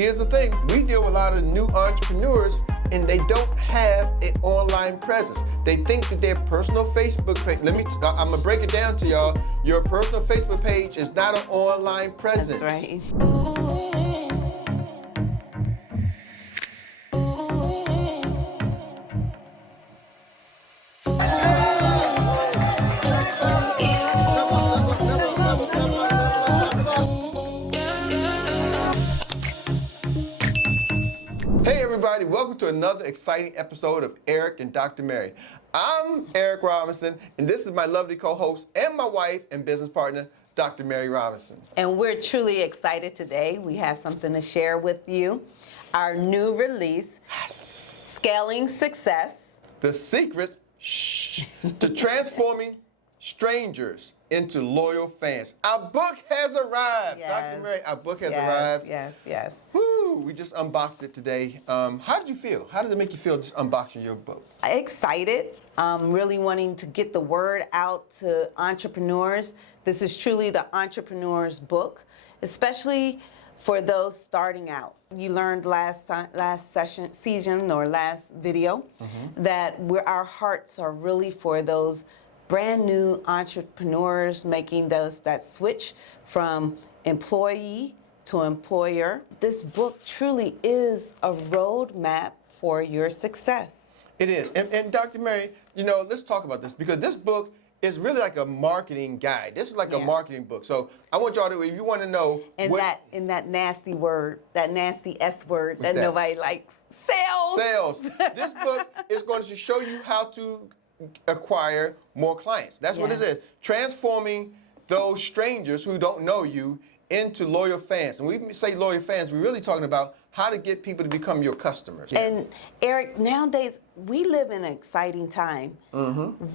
here's the thing. We deal with a lot of new entrepreneurs and they don't have an online presence. They think that their personal Facebook page, I'm gonna break it down to y'all. Your personal Facebook page is not an online presence. That's right. Hey everybody, welcome to another exciting episode of Erik and Dr. Meri. I'm Erik Robinson, and this is my lovely co-host and my wife and business partner, Dr. Meri Robinson. And we're truly excited today. We have something to share with you. Our new release, Scaling Success. The secrets to transforming strangers into loyal fans. Our book has arrived. Yes. Dr. Meri, our book has arrived. Yes. Woo, we just unboxed it today. How did you feel? How does it make you feel just unboxing your book? Excited. Really wanting to get the word out to entrepreneurs. This is truly the entrepreneur's book, especially for those starting out. You learned last season or last video that our hearts are really for those brand new entrepreneurs making that switch from employee to employer. This book truly is a roadmap for your success. It is. And Dr. Meri, let's talk about this because this book is really like a marketing guide. This is like a marketing book. So I want y'all to, if you want to know that nasty word, that nasty S word that nobody likes, sales. Sales. This book is going to show you how to acquire more clients. That's what it is. Transforming those strangers who don't know you into loyal fans. And we say loyal fans, we're really talking about how to get people to become your customers. And Erik, nowadays we live in an exciting time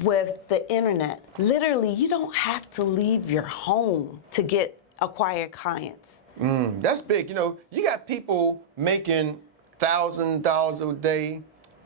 with the internet. Literally, you don't have to leave your home to acquire clients. That's big. You got people making $1,000 a day,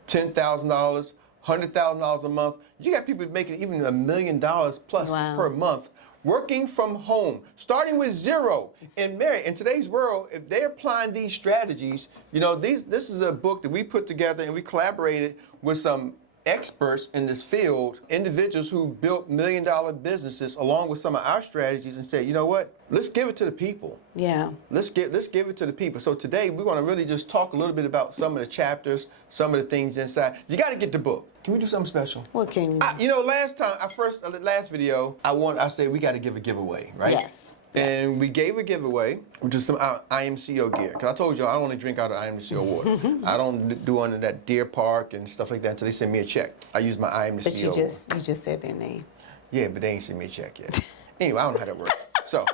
$10,000, $100,000 a month. You got people making even $1 million plus per month, working from home, starting with zero. And Meri, in today's world, if they're applying these strategies, this is a book that we put together and we collaborated with some experts in this field, individuals who built $1 million businesses along with some of our strategies and said, you know what? Let's give it to the people. Yeah. Let's give it to the people. So today we want to really just talk a little bit about some of the chapters, some of the things inside. You got to get the book. Can we do something special? What can we do? Last video, I said we got to give a giveaway, right? Yes. And we gave a giveaway, which is some IMCO gear. Because I told y'all I only drink out of IMCO water. I don't do under that Deer Park and stuff like that until they send me a check. I use my IMCO. But you just said their name. Yeah, but they ain't sent me a check yet. Anyway, I don't know how that works. So,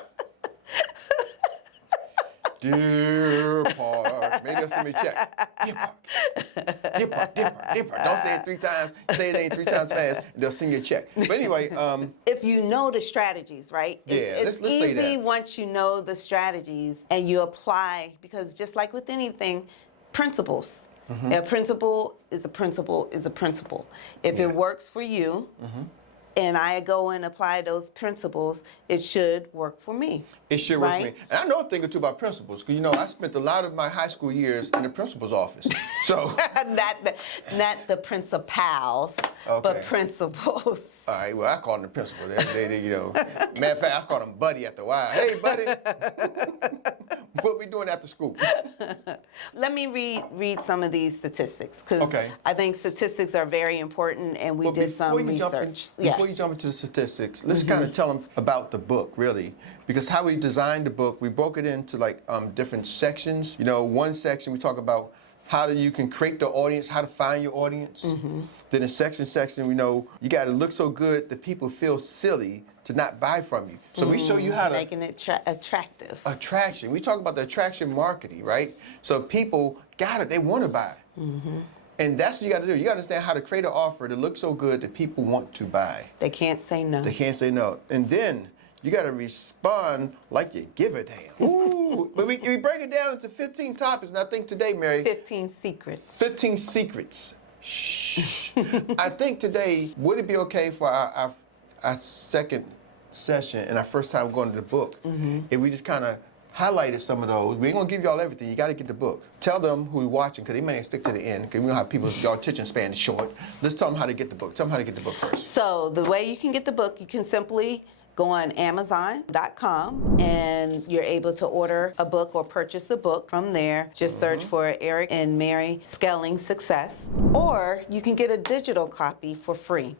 Deer Park. Maybe they'll send me a check. Deer Park. Deer Park. Deer Park. Don't say it 3 times. Say it ain't 3 times fast. They'll send you a check. But anyway, if you know the strategies, right? It's let's say easy that. once you know the strategies and you apply, because just like with anything, principles. A principle is a principle is a principle. If it works for you, and I go and apply those principles, it should work for me. It should work for me. And I know a thing or two about principles, because I spent a lot of my high school years in the principal's office. So not the principals, but principals. All right, well, I call them the principal. Matter of fact, I call them buddy after a while. Hey, buddy. What we doing after school? Let me read some of these statistics, because I think statistics are very important, and we did some research. Before you jump into the statistics, let's kind of tell them about the book, really. Because how we designed the book, we broke it into different sections. One section we talk about how you can create the audience, how to find your audience. Then in section, you got to look so good that people feel silly to not buy from you. So we show you how to making it attractive. Attraction. We talk about the attraction marketing, right? So people got it; they want to buy. And that's what you got to do. You got to understand how to create an offer that looks so good that people want to buy. They can't say no. They can't say no. And then you got to respond like you give a damn. Ooh. But we break it down into 15 topics, and I think today, Meri... 15 secrets. 15 secrets. Shh. I think today, would it be okay for our second session and our first time going to the book if we just kind of highlighted some of those. We ain't gonna give y'all everything. You got to get the book. Tell them who's watching, because they may stick to the end. Because we know how y'all attention span is short. Let's tell them how to get the book. Tell them how to get the book first. So the way you can get the book, you can simply go on Amazon.com and you're able to order a book or purchase a book from there. Just search for Erik&Meri Scaling Success. Or you can get a digital copy for free.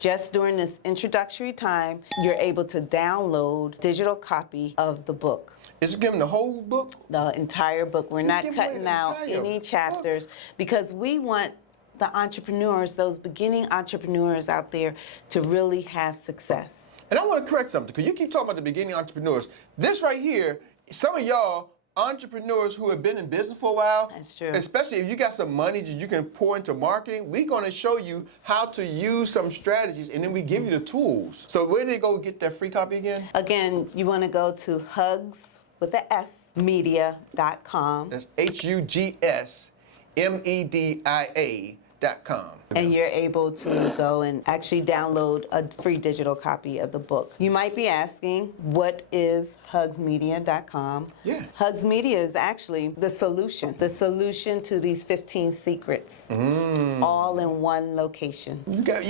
Just during this introductory time, you're able to download a digital copy of the book. Is it giving the whole book? The entire book. We're not cutting out any chapters because we want the entrepreneurs, those beginning entrepreneurs out there, to really have success. And I want to correct something, because you keep talking about the beginning entrepreneurs. This right here, some of y'all entrepreneurs who have been in business for a while, that's true. Especially if you got some money that you can pour into marketing, we're going to show you how to use some strategies, and then we give you the tools. So where do they go get that free copy again? Again, you want to go to hugsmedia.com. That's HUGSMEDIA.com. And you're able to go and actually download a free digital copy of the book. You might be asking, what is hugsmedia.com? Yeah. Hugs Media is actually the solution to these 15 secrets, all in one location. You're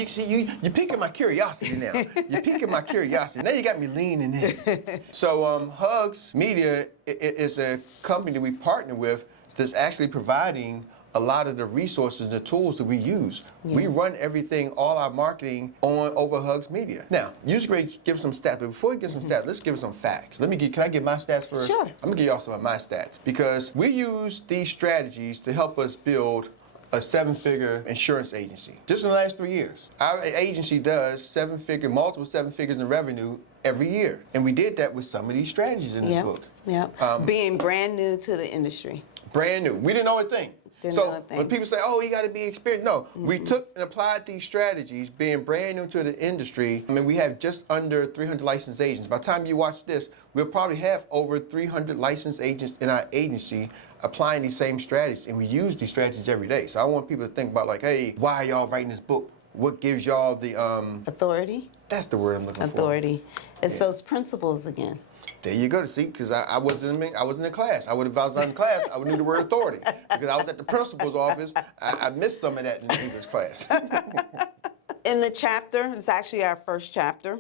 piquing my curiosity now. You're piquing my curiosity. Now you got me leaning in. So Hugs Media is a company that we partner with that's actually providing a lot of the resources and the tools that we use. Yeah. We run everything, all our marketing over Hugs Media. Now, you just ready to give some stats, but before we get some stats, let's give some facts. Can I give my stats first? Sure. I'm gonna give y'all some of my stats, because we use these strategies to help us build a 7-figure insurance agency. Just in the last 3 years. Our agency does multiple seven figures in revenue every year. And we did that with some of these strategies in this book. Being brand new to the industry. Brand new. We didn't know a thing. When people say, oh, you got to be experienced, no. We took and applied these strategies, being brand new to the industry. I mean, we have just under 300 licensed agents. By the time you watch this, we'll probably have over 300 licensed agents in our agency applying these same strategies, and we use these strategies every day. So I want people to think about, like, hey, why are y'all writing this book? What gives y'all the authority? That's the word I'm looking for. Authority. It's those principles again. There you go. See, because I wasn't in class. If I was in class, I would need the word authority, because I was at the principal's office. I missed some of that in the English class. In the chapter, it's actually our first chapter.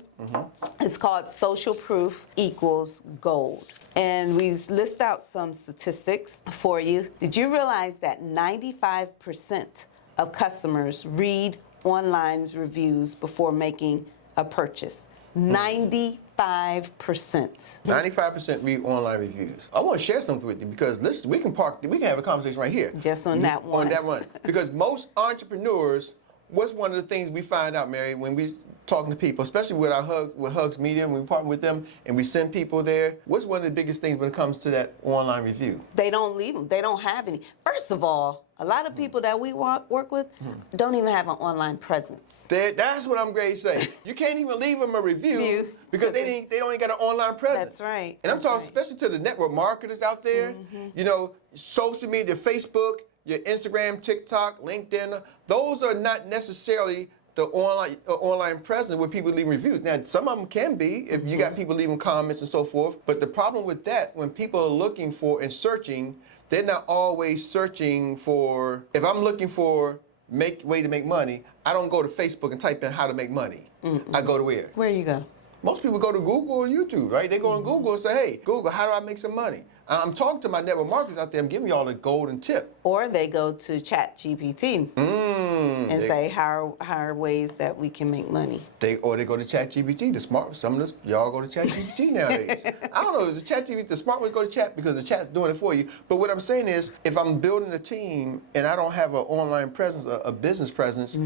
It's called Social Proof Equals Gold. And we list out some statistics for you. Did you realize that 95% of customers read online reviews before making a purchase? 95%. 95% read online reviews. I want to share something with you, because listen, we can have a conversation right here. Just on that one. On that one. Because most entrepreneurs, what's one of the things we find out, Mary, when we talking to people, especially with Hugs Media, when we partner with them and we send people there, what's one of the biggest things when it comes to that online review? They don't leave them. They don't have any. First of all, a lot of people that we work with don't even have an online presence. That's what I'm going to say. You can't even leave them a review because they don't even got an online presence. That's right. And I'm talking especially to the network marketers out there, you know, social media, Facebook, your Instagram, TikTok, LinkedIn, those are not necessarily the online presence where people leave reviews. Now, some of them can be if you got people leaving comments and so forth. But the problem with that, when people are looking for and searching, they're not always searching for. If I'm looking for way to make money, I don't go to Facebook and type in how to make money. I go to where? Where you go? Most people go to Google or YouTube, right? They go on Google and say, hey, Google, how do I make some money? I'm talking to my network marketers out there. I'm giving y'all the golden tip. Or they go to ChatGPT and say, how are ways that we can make money? Or they go to ChatGPT. The smart, some of us, y'all go to ChatGPT nowadays. I don't know, is the ChatGPT the smart way to go to chat because the chat's doing it for you? But what I'm saying is, if I'm building a team and I don't have an online presence, a business presence,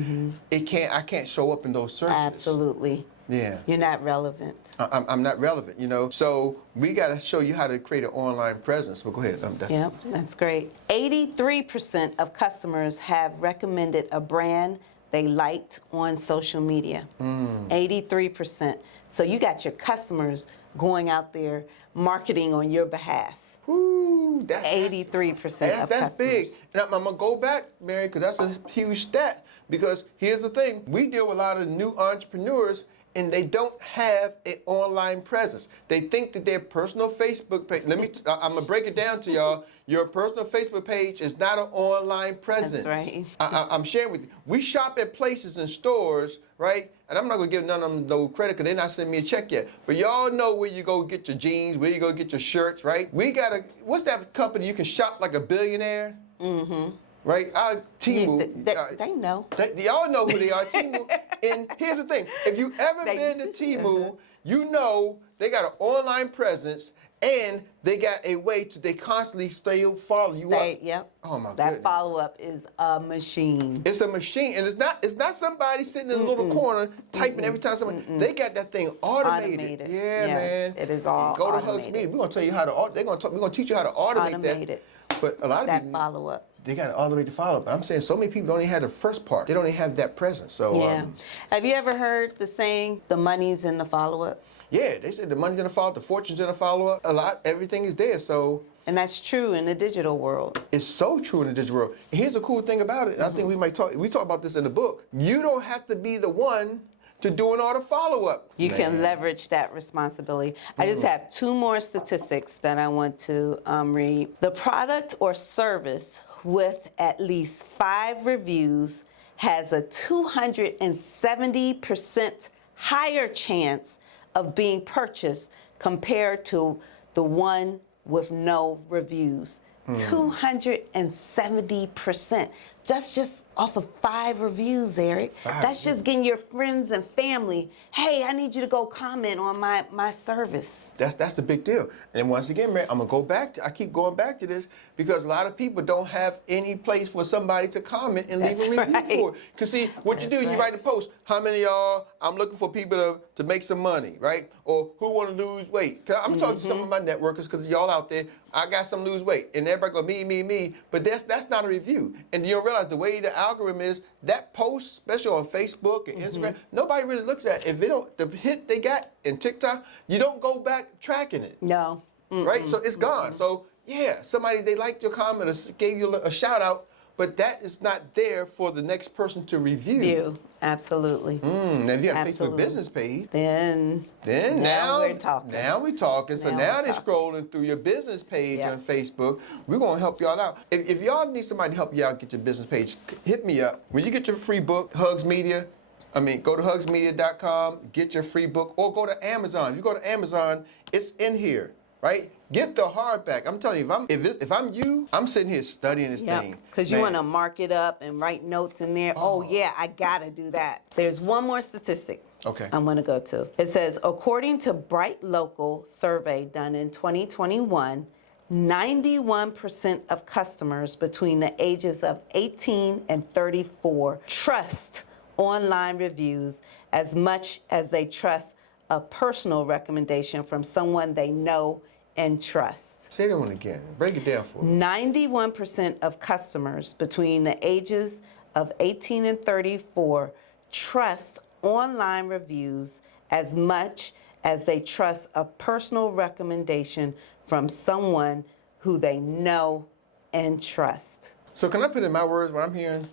I can't show up in those searches. Absolutely. Yeah. You're not relevant. I'm not relevant, you know. So we got to show you how to create an online presence. But go ahead. Yep, that's great. 83% of customers have recommended a brand they liked on social media. 83%. So you got your customers going out there marketing on your behalf. Ooh, 83% of customers. That's big. And I'm going to go back, Mary, because that's a huge stat. Because here's the thing. We deal with a lot of new entrepreneurs, and they don't have an online presence. They think that their personal Facebook page, I'm going to break it down to y'all. Your personal Facebook page is not an online presence. That's right. I'm sharing with you. We shop at places and stores, right? And I'm not going to give none of them no credit because they're not sending me a check yet. But y'all know where you go get your jeans, where you go get your shirts, right? What's that company you can shop like a billionaire? Mm-hmm. Right? Temu. They know. Y'all know who they are, Temu. And here's the thing. If you've ever been to Temu, you know they got an online presence and they got a way they constantly follow you up. Yep. Oh my goodness. That follow-up is a machine. It's a machine, and it's not somebody sitting in a little corner typing every time somebody. They got that thing automated. Yeah, yes, man. It is all Go to automated. Hugs Media. We're gonna tell you how to. We're gonna teach you how to automate that. But a lot of that people, follow-up. they got to automate the follow-up. But I'm saying so many people don't even have the first part. They don't even have that presence. So yeah. Have you ever heard the saying, "The money's in the follow-up"? Yeah, they said the money's in the follow-up, the fortune's in the follow-up. Everything is there. So. And that's true in the digital world. It's so true in the digital world. And here's the cool thing about it. I think we talk about this in the book. You don't have to be the one to doing all the follow-up. You can leverage that responsibility. I just have 2 more statistics that I want to read. The product or service with at least 5 reviews has a 270% higher chance of being purchased compared to the one with no reviews. 270%. That's just off of 5 reviews, Erik. That's just getting your friends and family, hey, I need you to go comment on my service. That's the big deal. And once again, man, I keep going back to this because a lot of people don't have any place for somebody to comment and leave a review for it. Because see, what you do, you write a post, how many of y'all, I'm looking for people to make some money, right? Or who want to lose weight? Cause I'm talking to some of my networkers because y'all out there, I got some lose weight. And everybody go, me. But that's not a review. And you don't realize the way the algorithm is, that post, especially on Facebook and Instagram, nobody really looks at it. If they don't, the hit they got in TikTok, you don't go back tracking it. No. Right? So it's gone. So yeah, they liked your comment or gave you a shout out, but that is not there for the next person to review. Absolutely. Now if you have a Facebook business page, then now we're talking. Now we're talking. So now they're scrolling through your business page on Facebook. We're gonna help y'all out. If y'all need somebody to help you out get your business page, hit me up. When you get your free book, Hugs Media. Go to hugsmedia.com, get your free book, or go to Amazon. If you go to Amazon, it's in here, right? Get the hardback. I'm telling you, if I'm you, I'm sitting here studying this thing. Because you want to mark it up and write notes in there. Oh, yeah, I got to do that. There's one more statistic I'm going to go to. It says, according to Bright Local survey done in 2021, 91% of customers between the ages of 18 and 34 trust online reviews as much as they trust a personal recommendation from someone they know and trust. Say that one again. Break it down for me. 91% of customers between the ages of 18 and 34 trust online reviews as much as they trust a personal recommendation from someone who they know and trust. So can I put in my words what I'm hearing?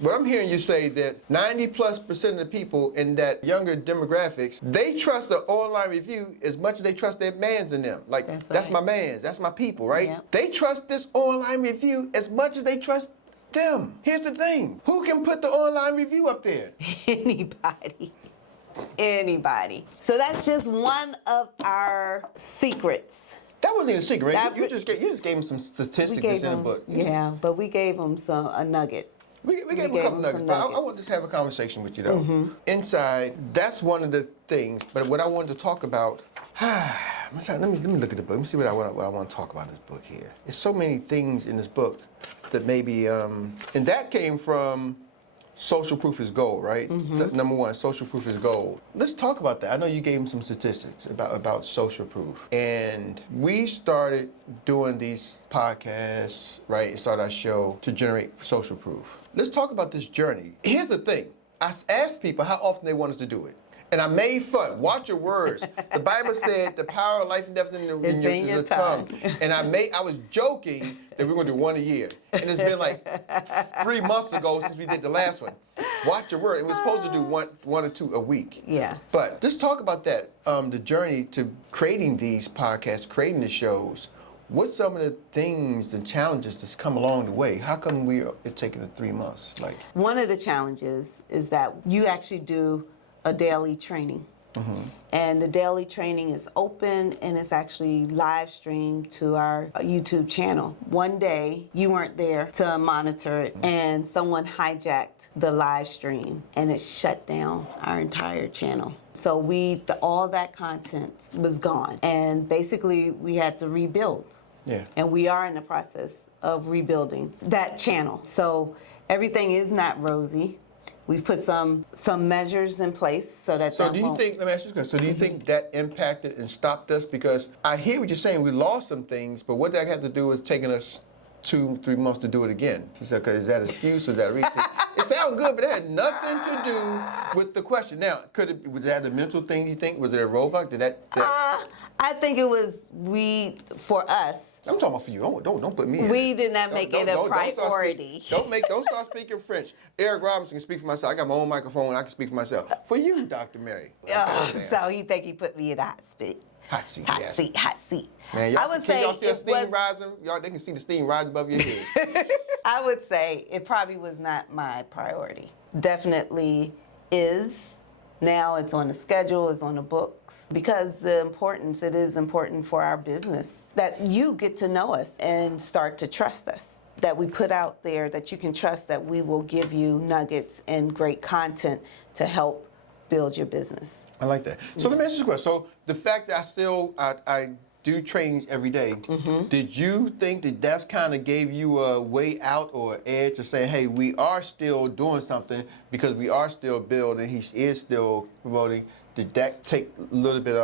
What I'm hearing you say that 90+% of the people in that younger demographics, they trust the online review as much as they trust their mans in them. Like, that's my mans, that's my people, right? Yep. They trust this online review as much as they trust them. Here's the thing. Who can put the online review up there? Anybody. So that's just one of our secrets. That wasn't even a secret, right? You just gave them some statistics that's in the book. Yeah, but we gave them a nugget. We gave them a couple nuggets. But I want to just have a conversation with you, though. Inside, that's one of the things. But what I wanted to talk about, let me look at the book. Let me see what I want to talk about in this book here. There's so many things in this book that maybe, and that came from Social Proof is Gold, right? Number 1, Social Proof is Gold. Let's talk about that. I know you gave him some statistics about Social Proof. And we started doing these podcasts, right? And started our show to generate Social Proof. Let's talk about this journey. Here's the thing. I asked people how often they want us to do it. And I made fun. Watch your words. The Bible said the power of life and death is in your tongue. And I was joking that we're going to do one a year. And it's been like 3 months ago since we did the last one. Watch your word. And we're supposed to do one or two a week. Yeah. But just talk about that, the journey to creating these podcasts, creating the shows. What's some of the things and challenges that's come along the way? How come it's taken 3 months? Like, one of the challenges is that you actually do a daily training. Mm-hmm. And the daily training is open and it's actually live streamed to our YouTube channel. One day you weren't there to monitor it and someone hijacked the live stream and it shut down our entire channel. So all that content was gone and basically we had to rebuild. yeah. And we are in the process of rebuilding that channel. So everything is not rosy. We've put some measures in place so that. So do you think? Let me ask you this. So do you think that impacted and stopped us? Because I hear what you're saying. We lost some things, but what that had to do with taking us 2-3 months to do it again. So, is that an excuse or is that a reason? It sounds good, but it had nothing to do with the question. Now, was that a mental thing? You think? Was it a roadblock? I think it was for us. I'm talking about for you. Don't put me in. We did not make it a priority. Don't start speaking French. Erik Robinson can speak for myself. I got my own microphone. I can speak for myself. For you, Dr. Meri. So he think he put me in the hot seat. Hot seat. Hot seat. Man, I would say y'all see the steam rising? Y'all, they can see the steam rising above your head. I would say it probably was not my priority. Definitely is. Now it's on the schedule, it's on the books. Because it is important for our business that you get to know us and start to trust us. That we put out there that you can trust that we will give you nuggets and great content to help build your business. I like that. So let me ask you a question. So the fact that I do trainings every day, did you think that that's kind of gave you a way out or an edge to say, hey, we are still doing something because we are still building, he is still promoting? Did that take a little bit,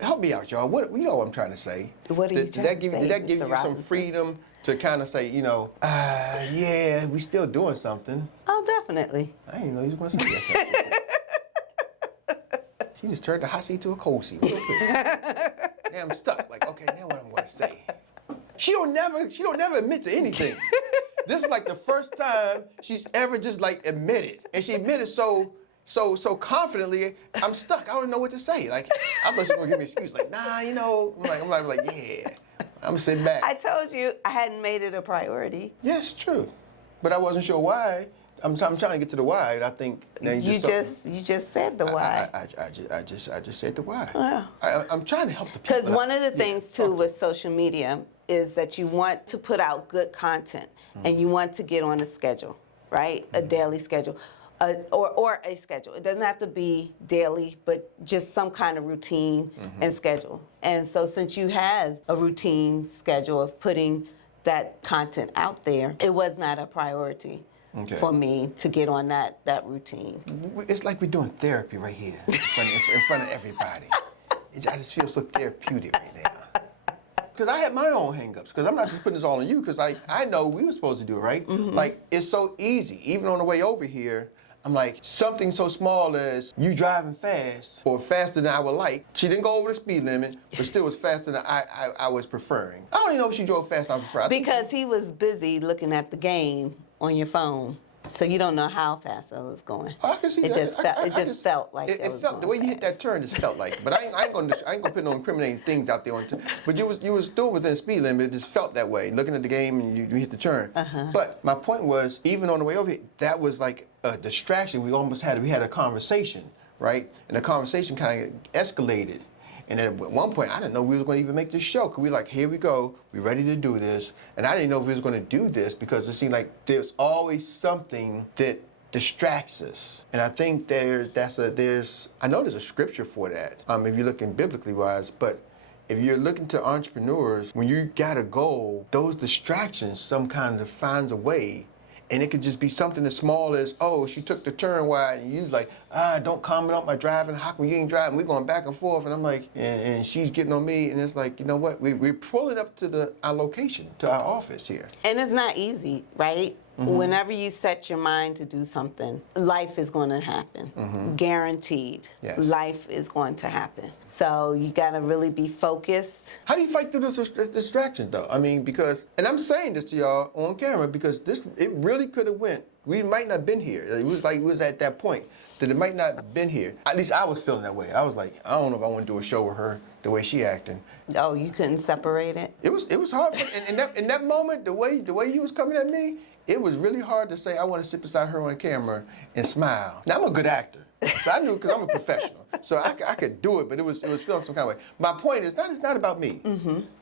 help me out, y'all. What, you know what I'm trying to say. What are you trying to say, Did that give Mr. you Robinson? some freedom to kind of say, yeah, we still doing something? Oh, definitely. I didn't know you was going to say that. She just turned the hot seat to a cold seat. Real quick. Now I'm stuck. Like, okay, now what I'm going to say? She don't never admit to anything. This is like the first time she's ever just like admitted, and she admitted so confidently. I'm stuck. I don't know what to say. Like, I thought she was gonna give me an excuse. Like, nah, I'm like, yeah. I'm gonna sit back. I told you I hadn't made it a priority. Yes, true, but I wasn't sure why. I'm trying to get to the why. And I think now you just said the why. I just said the why. Yeah. I'm trying to help the people. Because one of the things too with social media is that you want to put out good content and you want to get on a schedule, right? A daily schedule. Or a schedule. It doesn't have to be daily, but just some kind of routine and schedule. And so since you had a routine schedule of putting that content out there, it was not a priority for me to get on that routine. It's like we're doing therapy right here in front of everybody. I just feel so therapeutic right now. Because I had my own hang-ups. Because I'm not just putting this all on you. Because I know we were supposed to do it, right? Like, it's so easy. Even on the way over here, I'm like, something so small as you driving fast or faster than I would like. She didn't go over the speed limit, but still was faster than I was preferring. I don't even know if she drove fast I prefer. Because he was busy looking at the game on your phone. So you don't know how fast I was going. Oh, I can see that. It just felt like it felt the way you hit that turn. Just felt like. But I ain't gonna put no incriminating things out there on. But you was still within the speed limit. It just felt that way. Looking at the game and you hit the turn. But my point was, even on the way over here, that was like a distraction. We had a conversation, right? And the conversation kind of escalated. And at one point, I didn't know we were going to even make this show. Because we were like, here we go. We're ready to do this. And I didn't know if we was going to do this because it seemed like there's always something that distracts us. And I think I know there's a scripture for that, if you're looking biblically wise. But if you're looking to entrepreneurs, when you got a goal, those distractions some kind of finds a way. And it could just be something as small as, oh, she took the turn wide, and you like, don't comment on my driving. How come you ain't driving? We're going back and forth, and I'm like, and she's getting on me, and it's like, you know what? We're pulling up to our location, to our office here. And it's not easy, right? Whenever you set your mind to do something, life is going to happen. Guaranteed. Yes. Life is going to happen. So you got to really be focused. How do you fight through those distractions, though? I mean, because, and I'm saying this to y'all on camera because it really could have went. We might not have been here. It was like we was at that point that it might not have been here. At least I was feeling that way. I was like, I don't know if I want to do a show with her the way she acting. Oh, you couldn't separate it? It was hard. In that moment, the way you was coming at me, it was really hard to say I want to sit beside her on camera and smile. Now I'm a good actor, so I knew because I'm a professional, so I could do it. But it was feeling some kind of way. My point is it's not about me.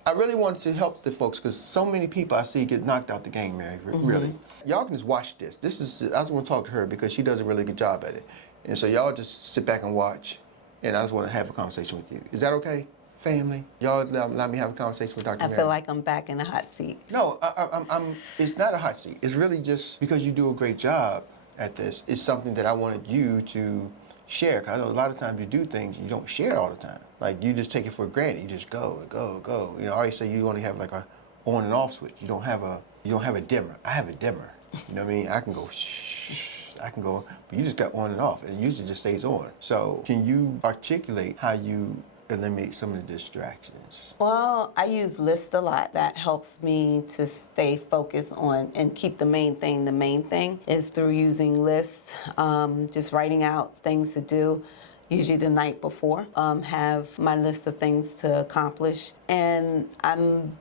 I really wanted to help the folks because so many people I see get knocked out the game, Mary. Really, y'all can just watch this. I just want to talk to her because she does a really good job at it, and so y'all just sit back and watch, and I just want to have a conversation with you. Is that okay? Family, y'all allow me to have a conversation with Dr. I Meri. feel like I'm back in the hot seat. No, it's not a hot seat. It's really just because you do a great job at this. It's something that I wanted you to share. 'Cause I know a lot of times you do things you don't share all the time. Like you just take it for granted. You just go. You know, I always say you only have like a on and off switch. You don't have a dimmer. I have a dimmer. You know what I mean? I can go shh. I can go, but you just got on and off, and it usually just stays on. So can you articulate how you eliminate some of the distractions? Well, I use lists a lot. That helps me to stay focused on and keep the main thing. The main thing is through using lists, just writing out things to do, usually the night before. Have my list of things to accomplish. And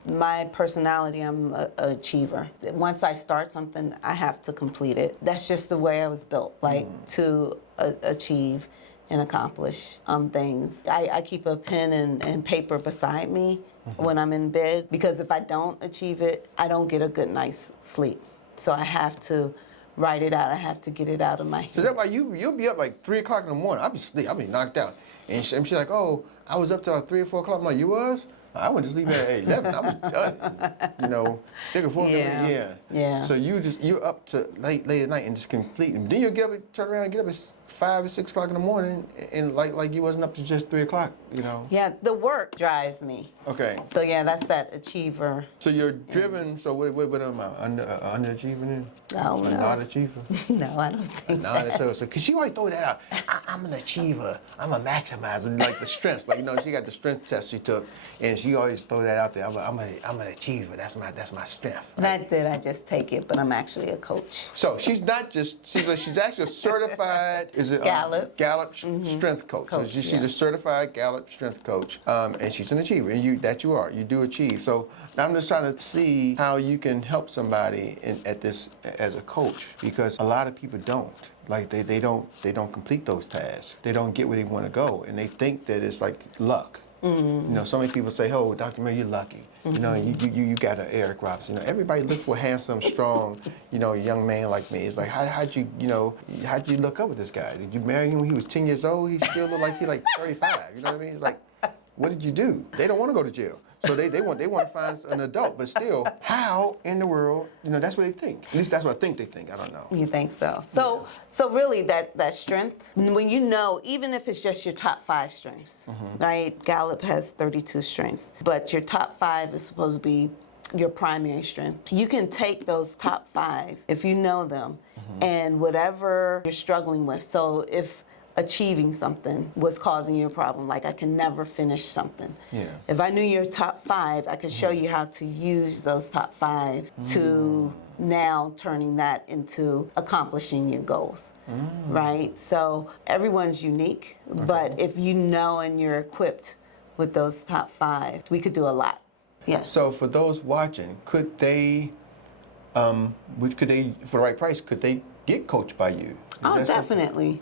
my personality, I'm an achiever. Once I start something, I have to complete it. That's just the way I was built, like to achieve and accomplish things. I keep a pen and paper beside me when I'm in bed because if I don't achieve it, I don't get a good night's sleep. So I have to write it out. I have to get it out of my head. So that's why you'll be up like 3 o'clock in the morning. I'll be asleep. I'll be knocked out. And she's like, oh, I was up till 3 or 4 o'clock. I'm like, you was? I went to sleep at 11. I was done. You know, stick a fork in me. Yeah. So you're up to late at night and just complete. And then you'll get up, turn around and get up at 5 or 6 o'clock in the morning and like you wasn't up to just 3 o'clock, you know. Yeah, the work drives me. Okay. So yeah, that's that achiever. So you're driven, so what am I, underachiever then? No, A no. non-achiever? No, I don't think that. So, cause she always throw that out. I'm an achiever. I'm a maximizer. Like the strengths. Like, you know, she got the strength test she took, and she always throw that out there. I'm an achiever. That's my strength. Not that I just take it, but I'm actually a coach. So she's not just she's actually a certified Gallup strength coach. So she's a certified Gallup strength coach, and she's an achiever. And you do achieve. So I'm just trying to see how you can help somebody at this as a coach, because a lot of people don't. Like they don't complete those tasks. They don't get where they want to go, and they think that it's like luck. You know, so many people say, "Oh, Dr. Meri, you're lucky." You know, you got an Erik Robinson. You know, everybody looks for a handsome, strong, you know, young man like me. It's like, how'd you look up with this guy? Did you marry him when he was 10 years old? He still looked like he's like 35. You know what I mean? It's like, what did you do? They don't want to go to jail. So they want to find an adult, but still, how in the world? You know, that's what they think. At least that's what I think they think. I don't know. You think so? So really, that strength, when you know, even if it's just your top 5 strengths, right? Gallup has 32 strengths, but your top 5 is supposed to be your primary strength. You can take those top 5 if you know them, and whatever you're struggling with. So if achieving something was causing you a problem, like I can never finish something. Yeah. If I knew your top 5, I could show you how to use those top 5 to now turning that into accomplishing your goals, right? So everyone's unique, but if you know and you're equipped with those top 5, we could do a lot. Yes. So for those watching, could they, for the right price, could they get coached by you? Oh, definitely.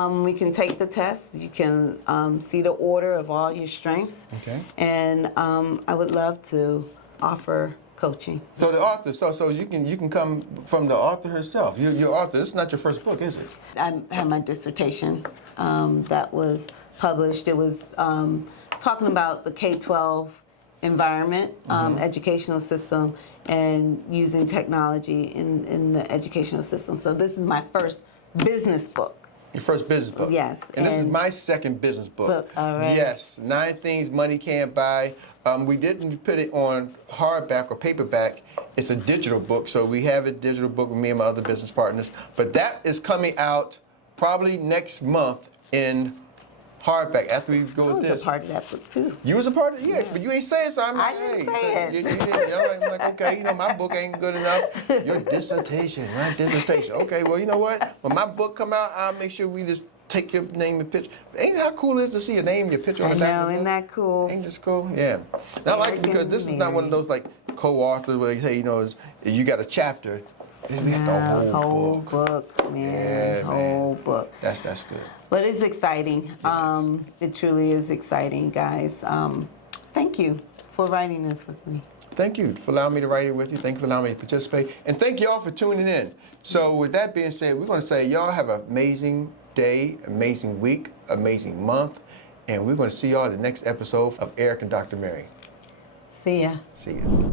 We can take the test. You can see the order of all your strengths. Okay. And I would love to offer coaching. So the author, so you can come from the author herself. You're author. This is not your first book, is it? I had my dissertation that was published. It was talking about the K-12 environment, educational system, and using technology in the educational system. So this is my first business book. Your first business book. Yes. And this is my second business book. All right. Yes, 9 Things Money Can't Buy. We didn't put it on hardback or paperback. It's a digital book, so we have a digital book with me and my other business partners. But that is coming out probably next month in hardback after we go with I was this. a part of that book too. You was a part of it, yeah, but you ain't saying so. I'm I like, didn't hey, say it. You didn't. I'm like, okay, my book ain't good enough. Your dissertation, my dissertation. Okay, well, you know what? When my book come out, I'll make sure we just take your name and picture. Ain't how cool it is to see your name, your picture on the back of the book? Isn't that cool? Ain't this cool? Yeah. And I like it because this is not one of those like co-authors where, hey, you got a chapter. We have the whole book. Man. Yeah, whole man. book. That's good. But it's exciting. It truly is exciting, guys. Thank you for writing this with me. Thank you for allowing me to write it with you. Thank you for allowing me to participate. And thank you all for tuning in. So with that being said, we're going to say y'all have an amazing day, amazing week, amazing month. And we're going to see y'all in the next episode of Erik and Dr. Meri. See ya. See ya.